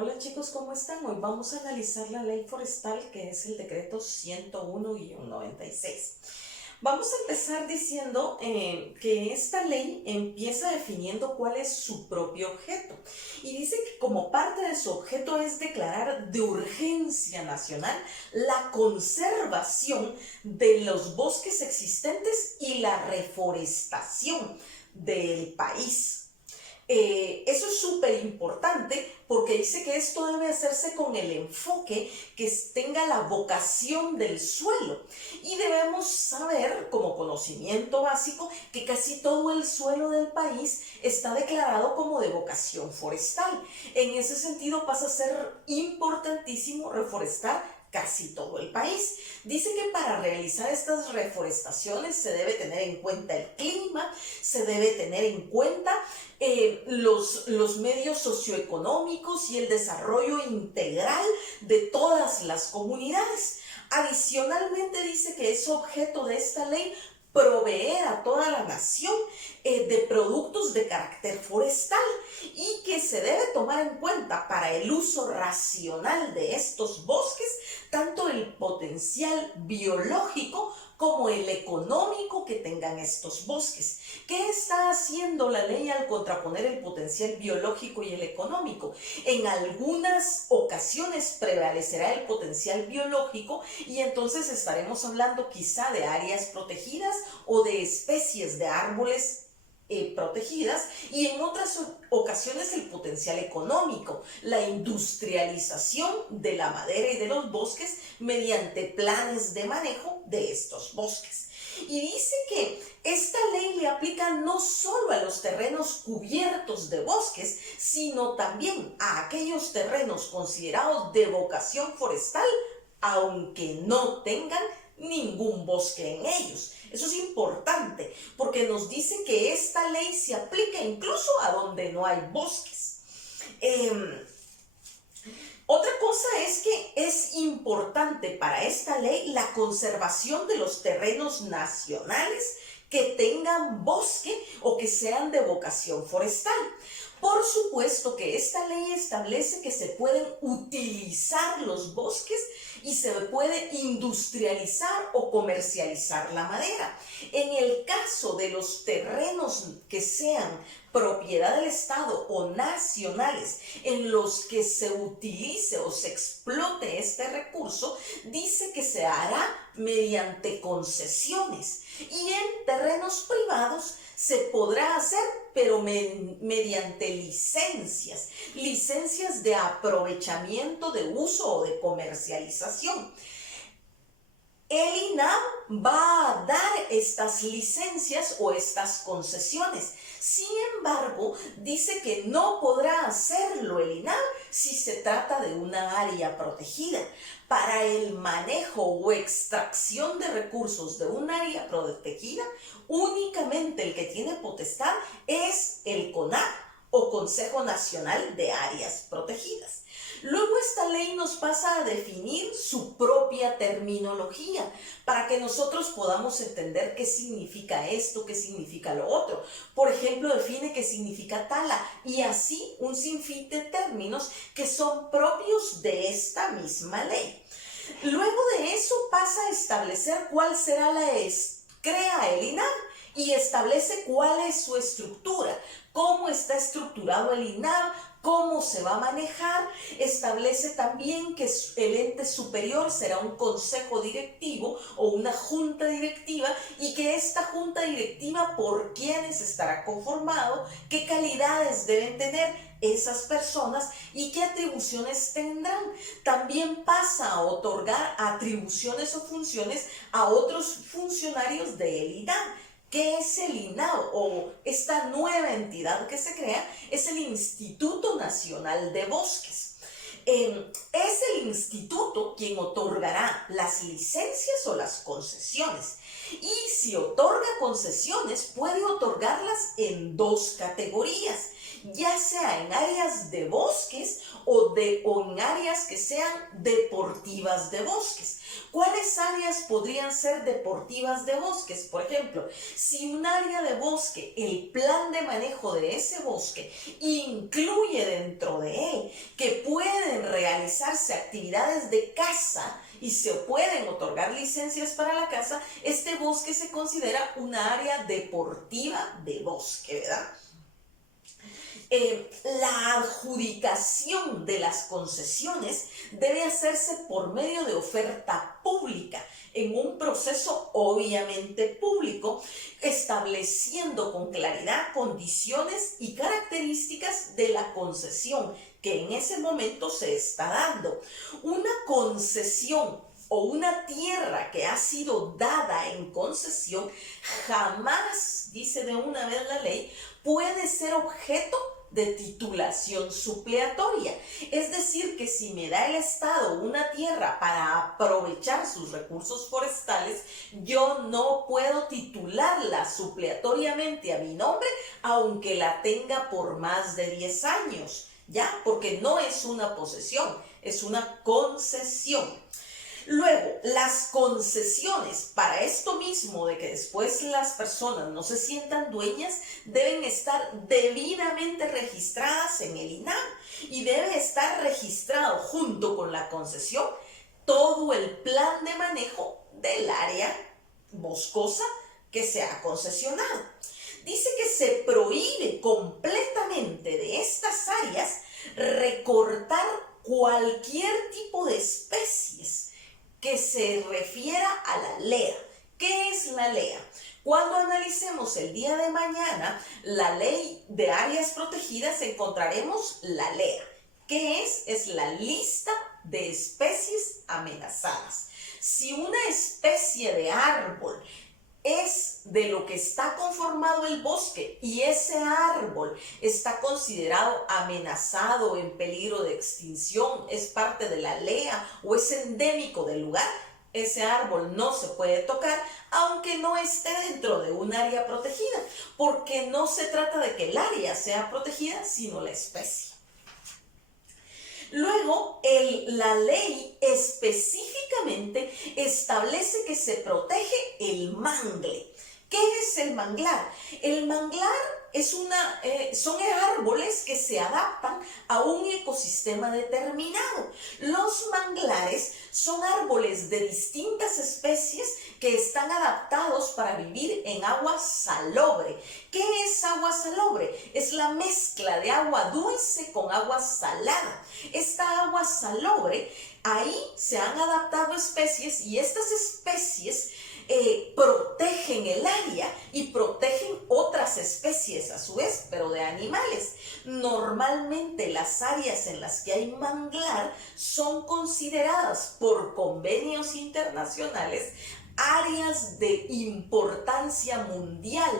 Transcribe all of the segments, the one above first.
Hola chicos, ¿cómo están? Hoy vamos a analizar la ley forestal, que es el decreto 101-96. Vamos a empezar diciendo que esta ley empieza definiendo cuál es su propio objeto. Y dice que como parte de su objeto es declarar de urgencia nacional la conservación de los bosques existentes y la reforestación del país. Eso es súper importante porque dice que esto debe hacerse con el enfoque que tenga la vocación del suelo, y debemos saber como conocimiento básico que casi todo el suelo del país está declarado como de vocación forestal. En ese sentido pasa a ser importantísimo reforestar casi todo el país. Dice que para realizar estas reforestaciones se debe tener en cuenta el clima, se debe tener en cuenta los medios socioeconómicos y el desarrollo integral de todas las comunidades. Adicionalmente dice que es objeto de esta ley proveer a toda la nación de productos de carácter forestal, y que se debe tomar en cuenta para el uso racional de estos bosques tanto el potencial biológico como el económico que tengan estos bosques. ¿Qué está haciendo la ley al contraponer el potencial biológico y el económico? En algunas ocasiones prevalecerá el potencial biológico y entonces estaremos hablando quizá de áreas protegidas o de especies de árboles protegidas, y en otras ocasiones el potencial económico, la industrialización de la madera y de los bosques mediante planes de manejo de estos bosques. Y dice que esta ley le aplica no solo a los terrenos cubiertos de bosques, sino también a aquellos terrenos considerados de vocación forestal, aunque no tengan ningún bosque en ellos. Eso es importante porque nos dice que esta ley se aplica incluso a donde no hay bosques. Otra cosa es que es importante para esta ley la conservación de los terrenos nacionales que tengan bosque o que sean de vocación forestal. Por supuesto que esta ley establece que se pueden utilizar los bosques y se puede industrializar o comercializar la madera. En el caso de los terrenos que sean propiedad del Estado o nacionales en los que se utilice o se explote este recurso, dice que se hará mediante concesiones, y en terrenos privados se podrá hacer, pero mediante licencias de aprovechamiento, de uso o de comercialización. El INAH va a dar estas licencias o estas concesiones. Sin embargo, dice que no podrá hacerlo el INAH si se trata de una área protegida. Para el manejo o extracción de recursos de un área protegida, únicamente el que tiene potestad es el CONAP o Consejo Nacional de Áreas Protegidas. Luego esta ley nos pasa a definir su propia terminología para que nosotros podamos entender qué significa esto, qué significa lo otro. Por ejemplo, define qué significa tala y así un sinfín de términos que son propios de esta misma ley. Luego de eso pasa a establecer cuál será crea el INAH y establece cuál es su estructura, cómo está estructurado el INAH, cómo se va a manejar. Establece también que el ente superior será un consejo directivo o una junta directiva, y que esta junta directiva por quiénes estará conformado, qué calidades deben tener esas personas y qué atribuciones tendrán. También pasa a otorgar atribuciones o funciones a otros funcionarios del INAH. ¿Qué es el INAH o esta nueva entidad que se crea? Es el Instituto Nacional de Bosques. Es el instituto quien otorgará las licencias o las concesiones. Y si otorga concesiones, puede otorgarlas en dos categorías. ya sea en áreas de bosques o en áreas que sean deportivas de bosques. ¿Cuáles áreas podrían ser deportivas de bosques? Por ejemplo, si un área de bosque, el plan de manejo de ese bosque incluye dentro de él que pueden realizarse actividades de caza y se pueden otorgar licencias para la caza, este bosque se considera una área deportiva de bosque, ¿verdad? La adjudicación de las concesiones debe hacerse por medio de oferta pública, en un proceso obviamente público, estableciendo con claridad condiciones y características de la concesión que en ese momento se está dando. Una concesión o una tierra que ha sido dada en concesión jamás, dice de una vez la ley, puede ser objeto de titulación supletoria. Es decir, que si me da el Estado una tierra para aprovechar sus recursos forestales, yo no puedo titularla supletoriamente a mi nombre, aunque la tenga por más de 10 años, ¿ya? Porque no es una posesión, es una concesión. Luego, las concesiones, para esto mismo de que después las personas no se sientan dueñas, deben estar debidamente registradas en el INAH y debe estar registrado junto con la concesión todo el plan de manejo del área boscosa que se ha concesionado. Dice que se prohíbe completamente de estas áreas recortar cualquier tipo de especies que se refiera a la LEA. ¿Qué es la LEA? Cuando analicemos el día de mañana la ley de áreas protegidas, encontraremos la LEA. ¿Qué es? Es la lista de especies amenazadas. Si una especie de árbol es de lo que está conformado el bosque y ese árbol está considerado amenazado, en peligro de extinción, es parte de la LEA o es endémico del lugar, ese árbol no se puede tocar aunque no esté dentro de un área protegida, porque no se trata de que el área sea protegida, sino la especie. Luego, la ley específicamente establece que se protege el mangle. ¿Qué es el manglar? El manglar son árboles que se adaptan a un ecosistema determinado. Los manglares son árboles de distintas especies que están adaptados para vivir en agua salobre. ¿Qué es agua salobre? Es la mezcla de agua dulce con agua salada. Esta agua salobre, ahí se han adaptado especies y estas especies protegen el área y protegen otras especies a su vez, pero de animales. Normalmente las áreas en las que hay manglar son consideradas por convenios internacionales áreas de importancia mundial,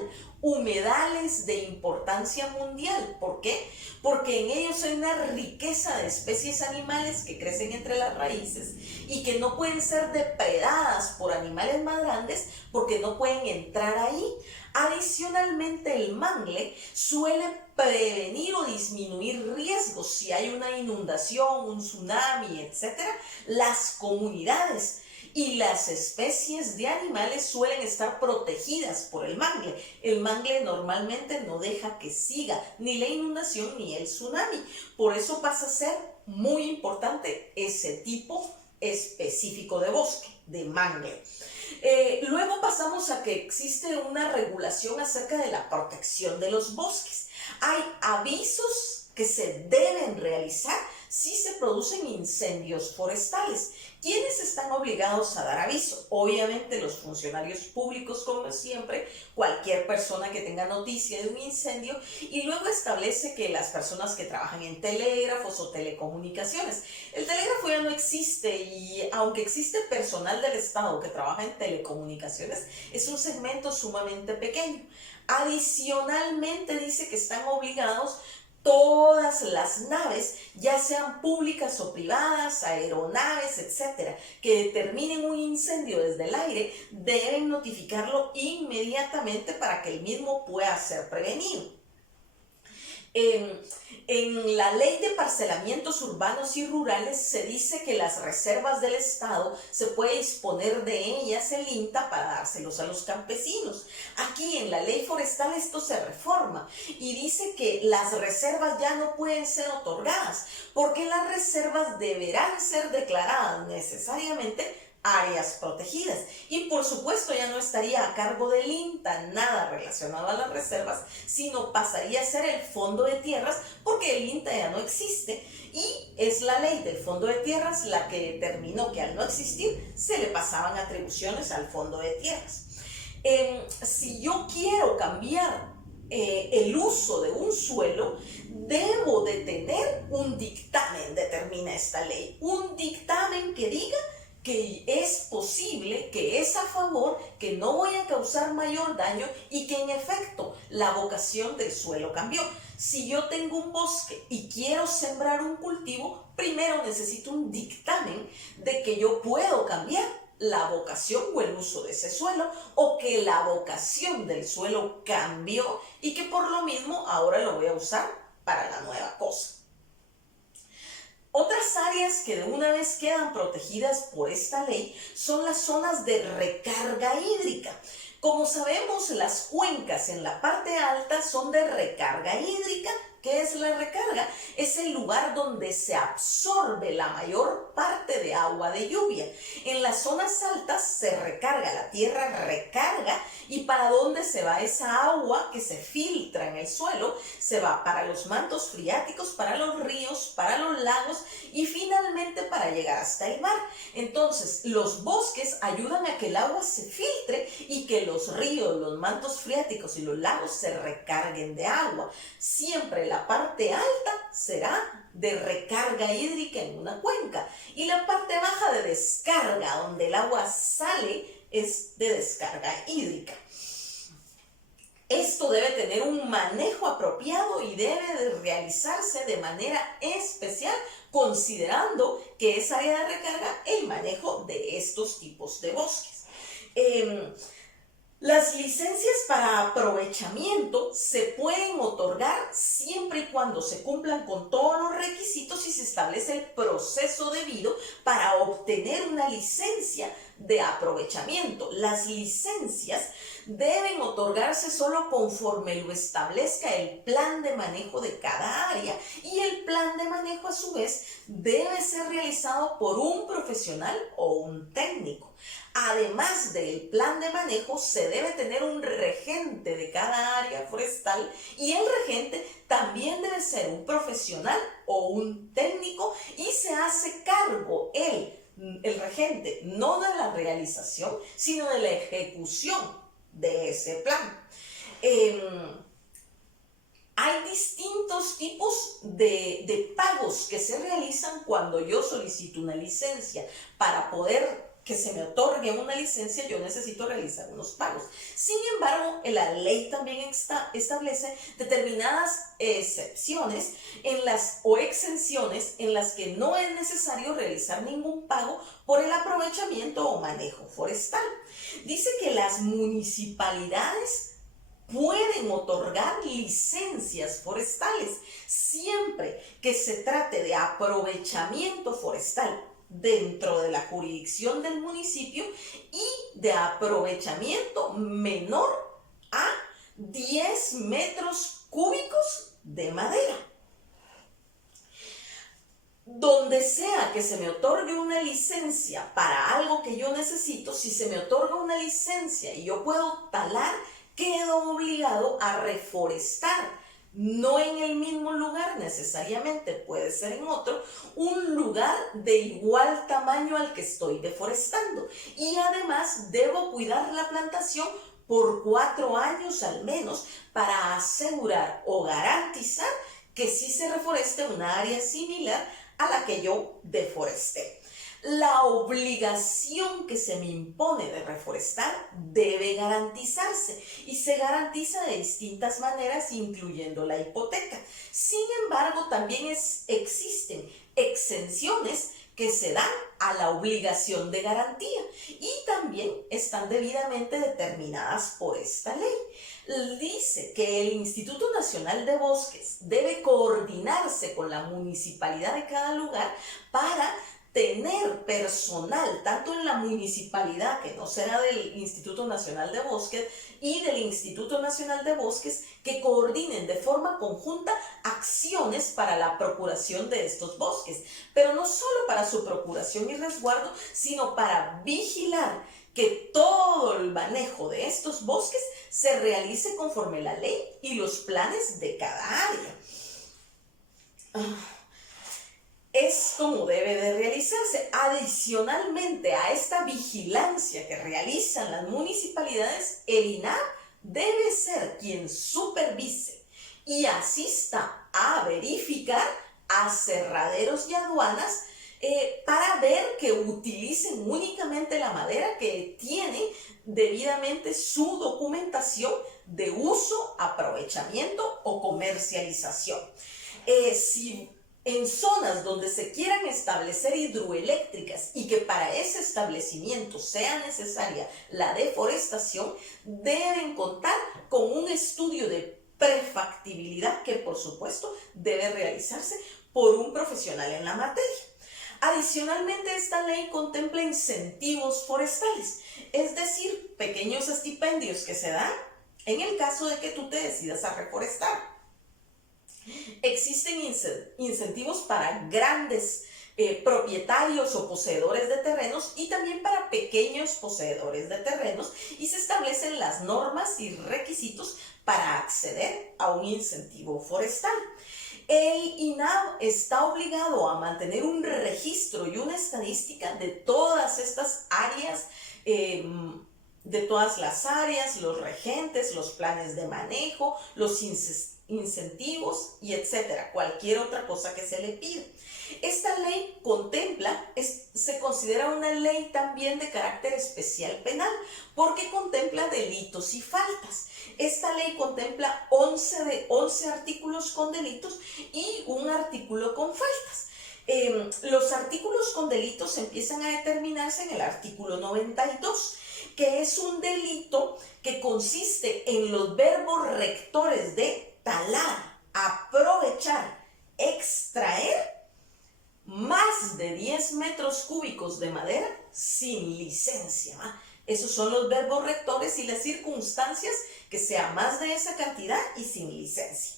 humedales de importancia mundial. ¿Por qué? Porque en ellos hay una riqueza de especies animales que crecen entre las raíces y que no pueden ser depredadas por animales más grandes porque no pueden entrar ahí. Adicionalmente, el mangle suele prevenir o disminuir riesgos si hay una inundación, un tsunami, etc. Las comunidades y las especies de animales suelen estar protegidas por el mangle. El mangle normalmente no deja que siga ni la inundación ni el tsunami. Por eso pasa a ser muy importante ese tipo específico de bosque, de mangle. Luego pasamos a que existe una regulación acerca de la protección de los bosques. Hay avisos que se deben realizar si se producen incendios forestales. ¿Quiénes están obligados a dar aviso? Obviamente los funcionarios públicos, como siempre, cualquier persona que tenga noticia de un incendio, y luego establece que las personas que trabajan en telégrafos o telecomunicaciones. El telégrafo ya no existe y aunque existe personal del Estado que trabaja en telecomunicaciones, es un segmento sumamente pequeño. Adicionalmente dice que están obligados todas las naves, ya sean públicas o privadas, aeronaves, etcétera, que determinen un incendio desde el aire, deben notificarlo inmediatamente para que el mismo pueda ser prevenido. En, en la ley de parcelamientos urbanos y rurales se dice que las reservas del Estado se puede disponer de ellas el INTA para dárselos a los campesinos. Aquí en la ley forestal esto se reforma y dice que las reservas ya no pueden ser otorgadas porque las reservas deberán ser declaradas necesariamente áreas protegidas y por supuesto ya no estaría a cargo del INTA nada relacionado a las reservas, sino pasaría a ser el Fondo de Tierras porque el INTA ya no existe y es la ley del Fondo de Tierras la que determinó que al no existir se le pasaban atribuciones al Fondo de Tierras. Si yo quiero cambiar el uso de un suelo, debo de tener un dictamen, determina esta ley, un dictamen que diga que es posible, que es a favor, que no voy a causar mayor daño y que en efecto la vocación del suelo cambió. Si yo tengo un bosque y quiero sembrar un cultivo, primero necesito un dictamen de que yo puedo cambiar la vocación o el uso de ese suelo o que la vocación del suelo cambió y que por lo mismo ahora lo voy a usar para la nueva cosa. Otras áreas que de una vez quedan protegidas por esta ley son las zonas de recarga hídrica. Como sabemos, las cuencas en la parte alta son de recarga hídrica. ¿Qué es la recarga? Es el lugar donde se absorbe la mayor parte de agua de lluvia. En las zonas altas se recarga, la tierra recarga. ¿Y para dónde se va esa agua que se filtra en el suelo? Se va para los mantos freáticos, para los ríos, para los lagos y finalmente para llegar hasta el mar. Entonces, los bosques ayudan a que el agua se filtre y que los ríos, los mantos freáticos y los lagos se recarguen de agua. Siempre la parte alta será de recarga hídrica en una cuenca y la parte baja de descarga, donde el agua sale, es de descarga hídrica. Esto debe tener un manejo apropiado y debe de realizarse de manera especial, considerando que es área de recarga el manejo de estos tipos de bosques. Las licencias para aprovechamiento se pueden otorgar siempre y cuando se cumplan con todos los requisitos y se establece el proceso debido para obtener una licencia de aprovechamiento. Las licencias deben otorgarse solo conforme lo establezca el plan de manejo de cada área y el plan de manejo a su vez debe ser realizado por un profesional o un técnico. Además del plan de manejo, se debe tener un regente de cada área forestal y el regente también debe ser un profesional o un técnico y se hace cargo el regente no de la realización, sino de la ejecución de ese plan. Hay distintos tipos de pagos que se realizan cuando yo solicito una licencia. Para poder que se me otorgue una licencia, yo necesito realizar unos pagos. Sin embargo, la ley también establece determinadas excepciones o exenciones en las que no es necesario realizar ningún pago por el aprovechamiento o manejo forestal. Dice que las municipalidades pueden otorgar licencias forestales siempre que se trate de aprovechamiento forestal dentro de la jurisdicción del municipio y de aprovechamiento menor a 10 metros cúbicos de madera. Donde sea que se me otorgue una licencia para algo que yo necesito, si se me otorga una licencia y yo puedo talar, quedo obligado a reforestar. No en el mismo lugar necesariamente, puede ser en otro, un lugar de igual tamaño al que estoy deforestando. Y además debo cuidar la plantación por 4 años al menos para asegurar o garantizar que sí se reforeste una área similar a la que yo deforesté. La obligación que se me impone de reforestar debe garantizarse y se garantiza de distintas maneras, incluyendo la hipoteca. Sin embargo, también existen exenciones que se dan a la obligación de garantía y también están debidamente determinadas por esta ley. Dice que el Instituto Nacional de Bosques debe coordinarse con la municipalidad de cada lugar para tener personal, tanto en la municipalidad, que no será del Instituto Nacional de Bosques, y del Instituto Nacional de Bosques, que coordinen de forma conjunta acciones para la procuración de estos bosques, pero no solo para su procuración y resguardo, sino para vigilar que todo el manejo de estos bosques se realice conforme la ley y los planes de cada área. Es como debe de realizarse. Adicionalmente a esta vigilancia que realizan las municipalidades, el INAH debe ser quien supervise y asista a verificar aserraderos y aduanas para ver que utilicen únicamente la madera que tiene debidamente su documentación de uso, aprovechamiento o comercialización. Si en zonas donde se quieran establecer hidroeléctricas y que para ese establecimiento sea necesaria la deforestación, deben contar con un estudio de prefactibilidad que por supuesto debe realizarse por un profesional en la materia. Adicionalmente, esta ley contempla incentivos forestales, es decir, pequeños estipendios que se dan en el caso de que tú te decidas a reforestar. Existen incentivos para grandes propietarios o poseedores de terrenos y también para pequeños poseedores de terrenos y se establecen las normas y requisitos para acceder a un incentivo forestal. El INAH está obligado a mantener un registro y una estadística de todas estas áreas, de todas las áreas, los regentes, los planes de manejo, los incentivos y etcétera, cualquier otra cosa que se le pida. Esta ley se considera una ley también de carácter especial penal porque contempla delitos y faltas. Esta ley contempla 11 artículos con delitos y un artículo con faltas. Los artículos con delitos empiezan a determinarse en el artículo 92, que es un delito que consiste en los verbos rectores de talar, aprovechar, extraer más de 10 metros cúbicos de madera sin licencia. Esos son los verbos rectores y las circunstancias que sea más de esa cantidad y sin licencia.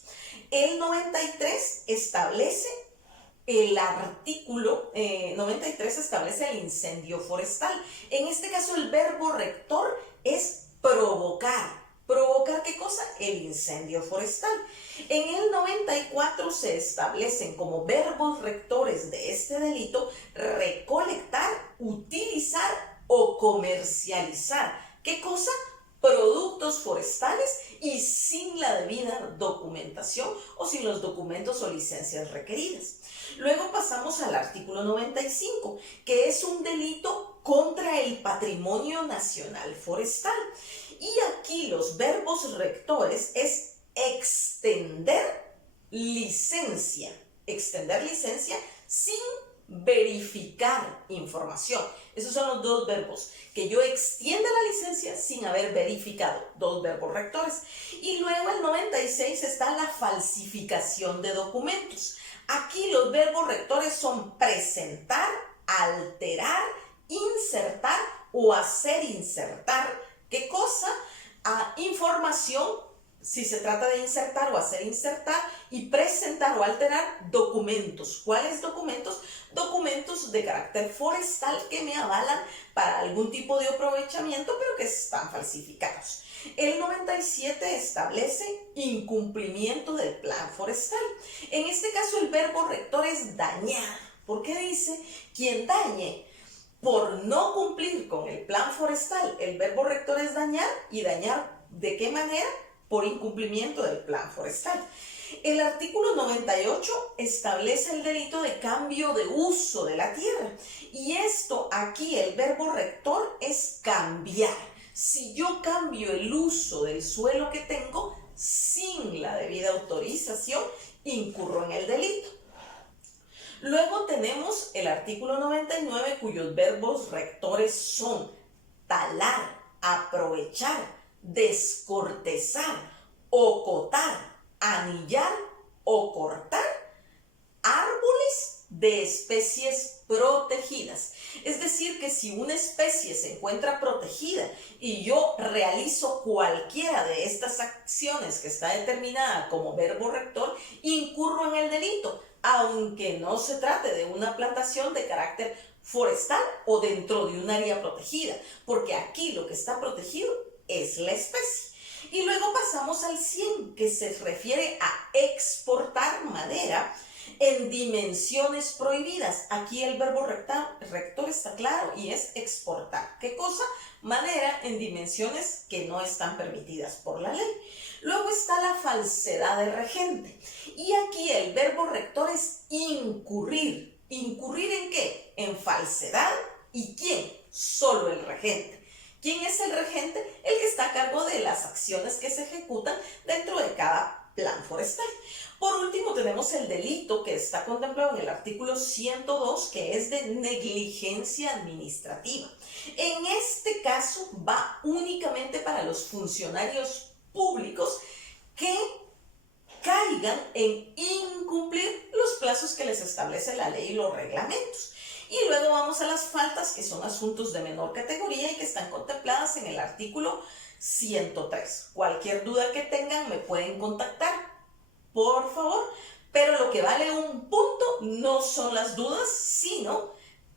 El 93 establece el artículo 93 establece el incendio forestal. En este caso el verbo rector es provocar. ¿Provocar qué cosa? El incendio forestal. En el 94 se establecen como verbos rectores de este delito recolectar, utilizar o comercializar. ¿Qué cosa? Productos forestales y sin la debida documentación o sin los documentos o licencias requeridas. Luego pasamos al artículo 95, que es un delito contra el patrimonio nacional forestal. Y aquí los verbos rectores es extender licencia sin verificar información. Esos son los dos verbos, que yo extienda la licencia sin haber verificado, dos verbos rectores. Y luego el 96 está la falsificación de documentos. Aquí los verbos rectores son presentar, alterar, insertar o hacer insertar. ¿Qué cosa? Información, si se trata de insertar o hacer insertar, y presentar o alterar documentos. ¿Cuáles documentos? Documentos de carácter forestal que me avalan para algún tipo de aprovechamiento, pero que están falsificados. El 97 establece incumplimiento del plan forestal. En este caso el verbo rector es dañar. ¿Por qué dice quien dañe? Por no cumplir con el plan forestal, el verbo rector es dañar, y dañar ¿de qué manera? Por incumplimiento del plan forestal. El artículo 98 establece el delito de cambio de uso de la tierra. Y esto aquí, el verbo rector es cambiar. Si yo cambio el uso del suelo que tengo sin la debida autorización, incurro en el delito. Luego tenemos el artículo 99, cuyos verbos rectores son talar, aprovechar, descortezar, ocotar, anillar o cortar árboles de especies protegidas. Es decir, que si una especie se encuentra protegida y yo realizo cualquiera de estas acciones que está determinada como verbo rector, incurro en el delito, aunque no se trate de una plantación de carácter forestal o dentro de un área protegida, porque aquí lo que está protegido es la especie. Y luego pasamos al 100, que se refiere a exportar madera en dimensiones prohibidas. Aquí el verbo rector está claro y es exportar. ¿Qué cosa? Madera en dimensiones que no están permitidas por la ley. Luego está la falsedad de regente. Y aquí el verbo rector es incurrir. ¿Incurrir en qué? En falsedad. ¿Y quién? Solo el regente. ¿Quién es el regente? El que está a cargo de las acciones que se ejecutan dentro de cada plan forestal. Por último, tenemos el delito que está contemplado en el artículo 102, que es de negligencia administrativa. En este caso va únicamente para los funcionarios públicos que caigan en incumplir los plazos que les establece la ley y los reglamentos. Y luego vamos a las faltas, que son asuntos de menor categoría y que están contempladas en el artículo 103. Cualquier duda que tengan me pueden contactar, por favor, pero lo que vale un punto no son las dudas, sino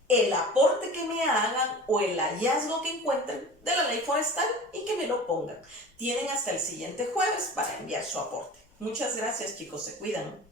el aporte que me hagan o el hallazgo que encuentren de la ley forestal y que me lo pongan. Tienen hasta el siguiente jueves para enviar su aporte. Muchas gracias, chicos, se cuidan.